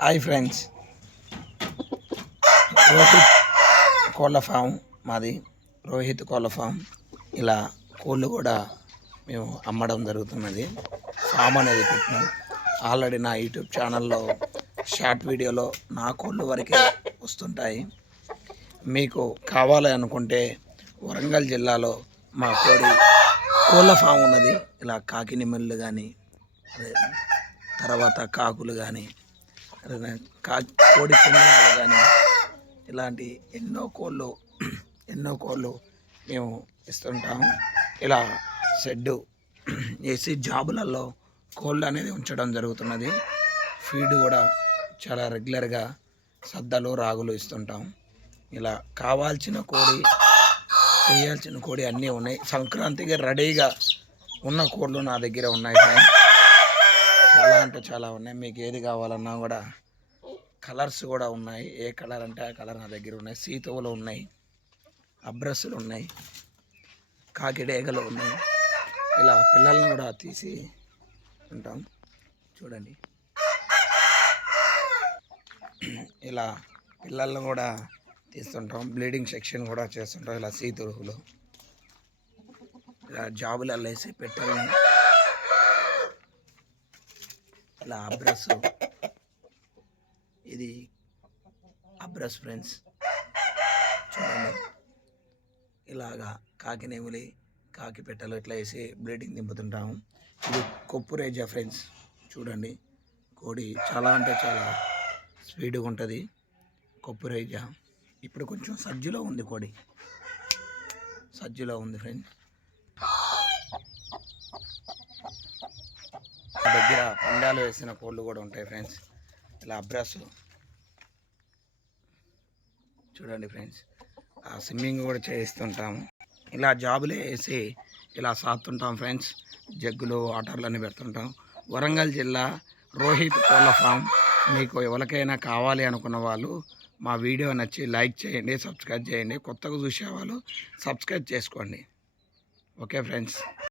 Hi friends, Rohit కోళ్ళ form మాది. రోహిత్ కోళ్ళ ఫామ్. ఇలా కోళ్ళు కూడా మేము అమ్మడం జరుగుతున్నది. ఫామ్ అనేది పెట్టినాం. ఆల్రెడీ నా యూట్యూబ్ ఛానల్లో షార్ట్ వీడియోలో నా కోళ్ళు వరకే వస్తుంటాయి. మీకు కావాలి అనుకుంటే వరంగల్ జిల్లాలో మా కోళ్ళ ఫామ్ ఉన్నది. ఇలా కాకినిమెళ్ళు కానీ, తర్వాత కాకులు కానీ, కోడి పింగళాలు కానీ, ఇలాంటి ఎన్నో కోళ్ళు మేము ఇస్తుంటాము. ఇలా షెడ్డు వేసి జాబులలో కోళ్ళు అనేది ఉంచడం జరుగుతున్నది. ఫీడ్ కూడా చాలా రెగ్యులర్గా సద్దలు రాగులు ఇస్తుంటాం. ఇలా కావాల్సిన కోడి, చేయాల్సిన కోడి అన్నీ ఉన్నాయి. సంక్రాంతికి రెడీగా ఉన్న కోళ్ళు నా దగ్గర ఉన్నాయి. చాలా అంటే చాలా ఉన్నాయి. మీకు ఏది కావాలన్నా కూడా కలర్స్ కూడా ఉన్నాయి. ఏ కలర్ అంటే ఆ కలర్ నా దగ్గర ఉన్నాయి. సీతవులు ఉన్నాయి, అబ్రస్సులు ఉన్నాయి, కాకిడేగలు ఉన్నాయి. ఇలా పిల్లలను కూడా తీసి ఉంటాం. చూడండి, ఇలా పిల్లలను కూడా తీస్తుంటాం. బ్లీడింగ్ సెక్షన్ కూడా చేస్తుంటాం. ఇలా సీతవులు ఇలా జాబులు వేసి పెట్టాలని, ఇలా అబ్రస్, ఇది అబ్రస్ ఫ్రెండ్స్. చూడండి, ఇలాగా కాకినేములి, కాకి పెట్టలు ఇట్లా వేసి బ్లీడింగ్ దింపుతుంటాము. ఇది కొప్పురేజా ఫ్రెండ్స్. చూడండి, కోడి చాలా అంటే చాలా స్పీడ్గా ఉంటుంది. కొప్పురేజా ఇప్పుడు కొంచెం సజ్జులో ఉంది. కోడి సజ్జులో ఉంది ఫ్రెండ్స్. మా దగ్గర పండాలు వేసిన కోళ్ళు కూడా ఉంటాయి ఫ్రెండ్స్. ఇలా అబ్రాస్ చూడండి ఫ్రెండ్స్. స్విమ్మింగ్ కూడా చేయిస్తుంటాము. ఇలా జాబులే వేసి ఇలా సాత్తుంటాం ఫ్రెండ్స్. జగ్గులు, వాటర్లన్నీ పెడుతుంటాం. వరంగల్ జిల్లా రోహిత్ కోళ్ళ ఫామ్. మీకు ఎవరికైనా కావాలి అనుకున్న వాళ్ళు మా వీడియో నచ్చి లైక్ చేయండి, సబ్స్క్రైబ్ చేయండి. కొత్తగా చూసేవాళ్ళు సబ్స్క్రైబ్ చేసుకోండి. Okay friends.